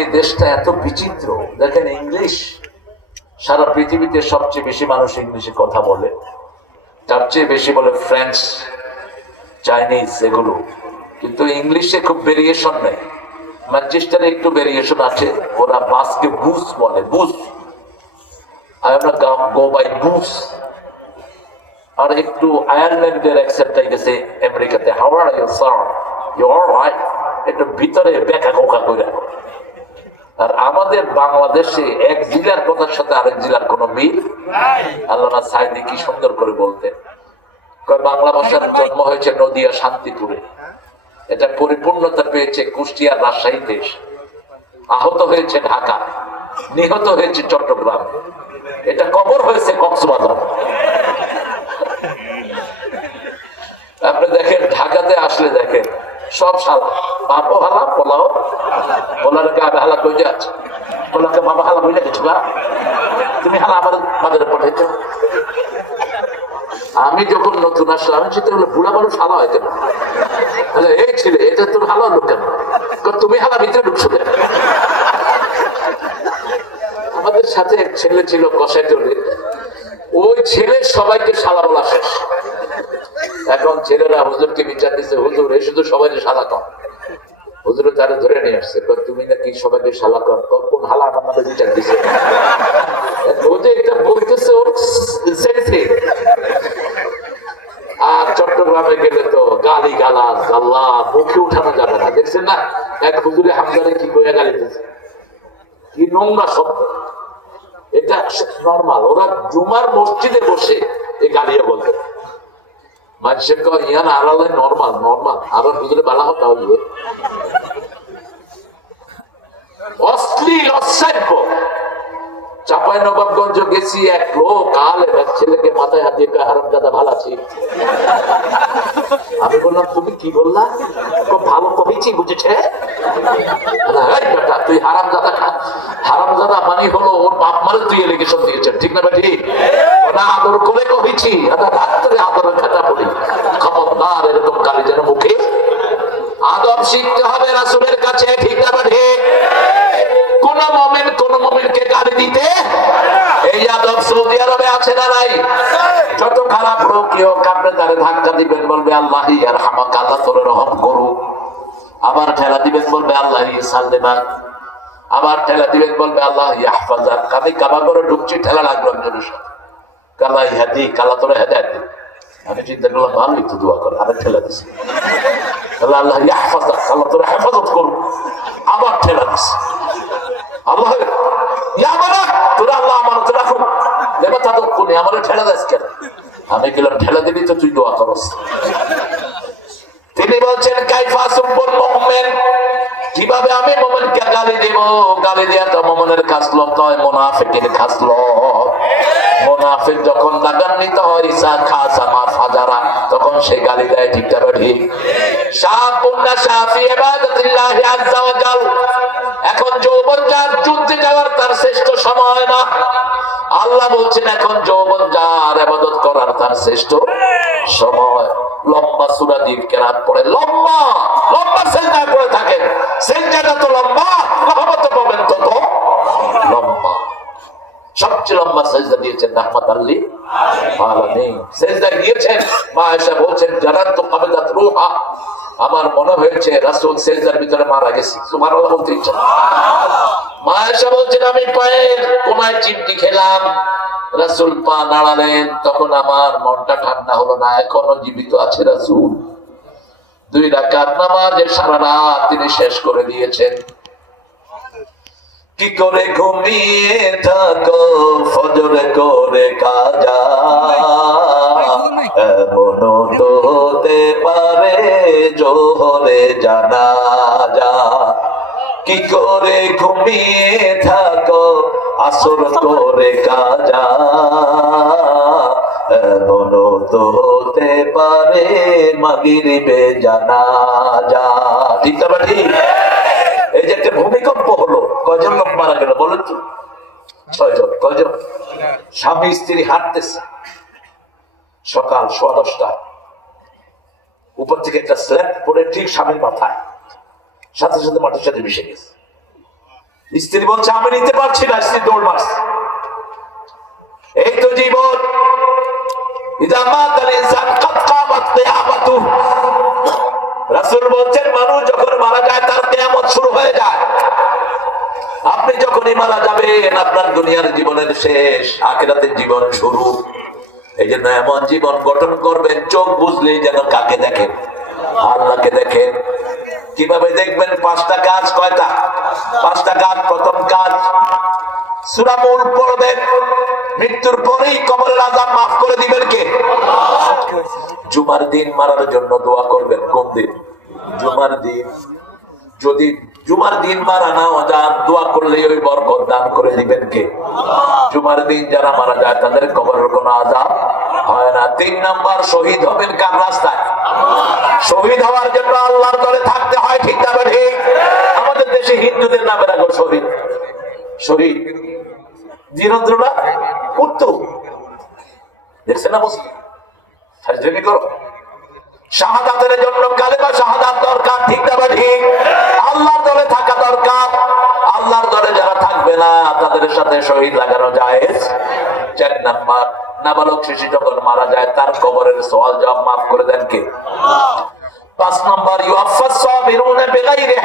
এই দেশটা এত বিচিত্র। দেখেন ইংলিশ সারা পৃথিবীতে সবচেয়ে বেশি মানুষ ইংলিশে কথা বলে। তার চেয়ে বেশি বলে ফ্রেঞ্চ, চাইনিজ এগুলো। কিন্তু ইংলিশে খুব ভেরিয়েশন নেই ম্যানচেস্টারে একটু ভেরিয়েশন আছে। ওরা বাসকে বুস বলে, বুস। Go by bus. আর একটু আয়ারল্যান্ডের অ্যাকসেপ্ট গেছে আমেরিকাতে হাওয়ার ইউ আর রাইট একটু ভিতরে বেকা কোকা করে আর আমাদের বাংলাদেশে এক জেলার কথার সাথে আরেক জেলার কোনো মিল আল্লামা সাইদি কি সুন্দর করে বলতেন। বাংলা ভাষার জন্ম হয়েছে নদিয়া, শান্তিপুরে। এটা পরিপূর্ণতা পেয়েছে কুষ্টিয়ার রাজশাহীতে আহত হয়েছে ঢাকা। নিহত হয়েছে চট্টগ্রাম। এটা কবর হয়েছে কক্সবাজার। আপনি দেখেন, ঢাকাতে আসলে দেখেন, সব সালা পোলাকে বাবা হালা বইলে কিছু না তুমি হালা আমার বাজারে আমি যখন নতুন আসলাম, আমি চিন্তা করলাম, বুড়া মানুষ হালা হয় কেন? এই ছেলে, এটা তোর হালা হলো কেন? তুমি হালা ভিতরে ঢুকছো কেন? আমাদের সাথে এক ছেলে ছিল কষাই চলে ওই ছেলে সবাইকে শালা বলা শেষ। এখন ছেলেরা হুজুরকে বিচার দিচ্ছে হুজুর, এই শুধু সবাইকে শালা কর। হুজুর তারা ধরে নিয়ে আসছে তুমি নাকি সবাইকে শালা কর কোন হালা আমাদের বিচার দিছে? ও যে এটা বলতেছে ওর sense-এ। আর চট্টগ্রামে গেলে তো গালি গালাজ গাল্লা মুখে উঠানো যাবে না। দেখছেন না? এক হুজুরে হামদারে কি বইয়া গালি দিচ্ছে কি নোংরা শব্দ। এটা নর্মাল ওরা জুমার মসজিদে বসে এই গালিয়া বলতে মানুষের কয় ইয়ান আড়ালে নর্মাল নর্মাল আবার হুজুরে, বালা হতা হইবে অশ্লীল অসাধ্য চাপাই নবাবগঞ্জ গেছি, এক লোক এক ছেলেকে মাথায় হাত দিয়ে হারাম দাদা, ভালো আছি? আমি বললাম, তুমি কি বললা? ভালো কহেছি বুঝেছে? তুই হারাম দাদা হারাম দাদা মানে হলো ওর বাপ তুই এলিগেশন দিয়েছেন, ঠিক না আদর করে কহেছি খাতা খবরদার এরকম যেন মুখে। আদব শিখতে হবে রাসুলের আরবে আছে না নাই? যত খারাপ লোক কেউ কাপড়ে তারে ধাক্কা দিবেন, বলবে আল্লাহ আর হামাক আল্লাহ তোরে রহম করু আবার ঠেলা দিবেন, বলবে আল্লাহ সাল্লেমান। আবার ঠেলা দিবেন, বলবে আল্লাহ ইয়াহফাজার কাঁদে কাবা করে ঢুকছি, ঠেলা লাগল একজনের সাথে। কালা কালা দিন আমি চিন্তা করলাম ভালোই তো দোয়া করে আবার ঠেলা দিছি। আল্লাহ আল্লাহ হেফাজত করু আবার ঠেলা দিছি। আল্লাহ ইয়া বাবা তোরা আল্লাহ আমানত রাখো দেবা তাদের কোনে আমার ঠেলা দিস কেন আমি গেলাম, ঠেলা দিবি তো তুই দোয়া করস। তিনি বলছেন, কাইফা সুব্বুল মুমিন? কীভাবে আমি মোমেনকে গালি দেব? গালি দেয়া তো মোমেনের খাসলত নয়, মুনাফিকের খাসলত। মুনাফিক যখন লাগান্বিত হয় ইসা খাসা মা, ফাজারা, তখন সে গালি দেয়, ঠিক না ঠিক শাহুন্না শাফি ইবাদাতিল্লাহ আযজা ওয়া জাল। সময় না। আল্লাহ বলছেন, এখন যৌবন যার আবাদত করার তার শ্রেষ্ঠ সময়। লম্বা সুরা দিন কেরাত পড়ে। লম্বা লম্বা সেজদা করে থাকেন। সেজদাটা তো লম্বা রহমত পাবেন তত লম্বা। সবচেয়ে লম্বা আমার মনে হয়েছে রাসূল সেজদার ভিতরে মারা গেছে। সুবহানাল্লাহ বলতে ইচ্ছা মা আয়েশা বলছেন, আমি পায়ের কোনায় চিমটি খেলাম। রাসূল পা নাড়ালেন, তখন আমার মনটা ঠান্ডা হলো না। এখনও জীবিত আছে রাসুল। দুই রাকাত নামাজে সারা রাত তিনি শেষ করে দিয়েছেন। কি করে ঘুমিয়ে থাকো? ফজর করে কাজা। হতে পারে জোহরে জানা কি করে ঘুমিয়ে থাকো, আসর করে কাজা। এমন তো হতে পারে মাগিরিবে জানা যা ঠিক না এই যে একটা ভূমিকম্প হলো, কয়জন লোক মারা গেল বলেন তো? ছয়জন, কয়জন? স্বামী স্ত্রী হাঁটতেছে। সকাল সোয়া দশটা উপর থেকে একটা স্ল্যাব পড়ে ঠিক স্বামীর মাথায়। সাথে সাথে মাটির সাথে মিশে গেছে। স্ত্রী বলছে, আমি নিতে পারছি না, স্ত্রী দৌড় মারছে। এই তো জীবন। আপনি যখনই মারা যাবেন, আপনার দুনিয়ার জীবনের শেষ, আখিরাতের জীবন শুরু। এই জন্য এমন জীবন গঠন করবেন, চোখ বুঝলেই যেন কাকে দেখেন, আল্লাহকে দেখেন। কীভাবে দেখবেন? পাঁচটা কাজ, কয়টা? পাঁচটা কাজ। প্রথম কাজ সুরামুল পড়বেন মৃত্যুর পরেই কবরের আজাব মাফ করে দিবেন কে? জুমার দিন মারার জন্য দোয়া করবেন কোন দিন? জুমার দিন। যদি জুমার দিন মারা না যান দোয়া করলে ওই বরকত দান করে দিবেন কে? জুমার দিন যারা মারা যায়, তাদের কবরের কোনো আজাব হয় না। তিন নাম্বার, শহীদ হবেন কার রাস্তায়? শহীদ হওয়ার জন্য আল্লাহর দলে থাকতে হয় ঠিক না ঠিক? আমাদের দেশে হিন্দুদের নামে রাখো শহীদ। শহীদ। জিরন্দ্র না উত্তর দেখছে না মুসলিম? করো। শাহাদাতের জন্য কালেমা শাহাদাত দরকার, ঠিক না ঠিক? আল্লাহর দলে থাকা দরকার। আল্লাহর দলে যারা থাকবে না, তাদের সাথে শহীদ লাগানো যায় চার নাম্বার নাবালক শিশু যখন মারা যায়, তার কবরের সওয়াল জবাব মাফ করে দেন কে? পাঁচ নম্বর ইউআফাস সাবিরুনা বিগাইরি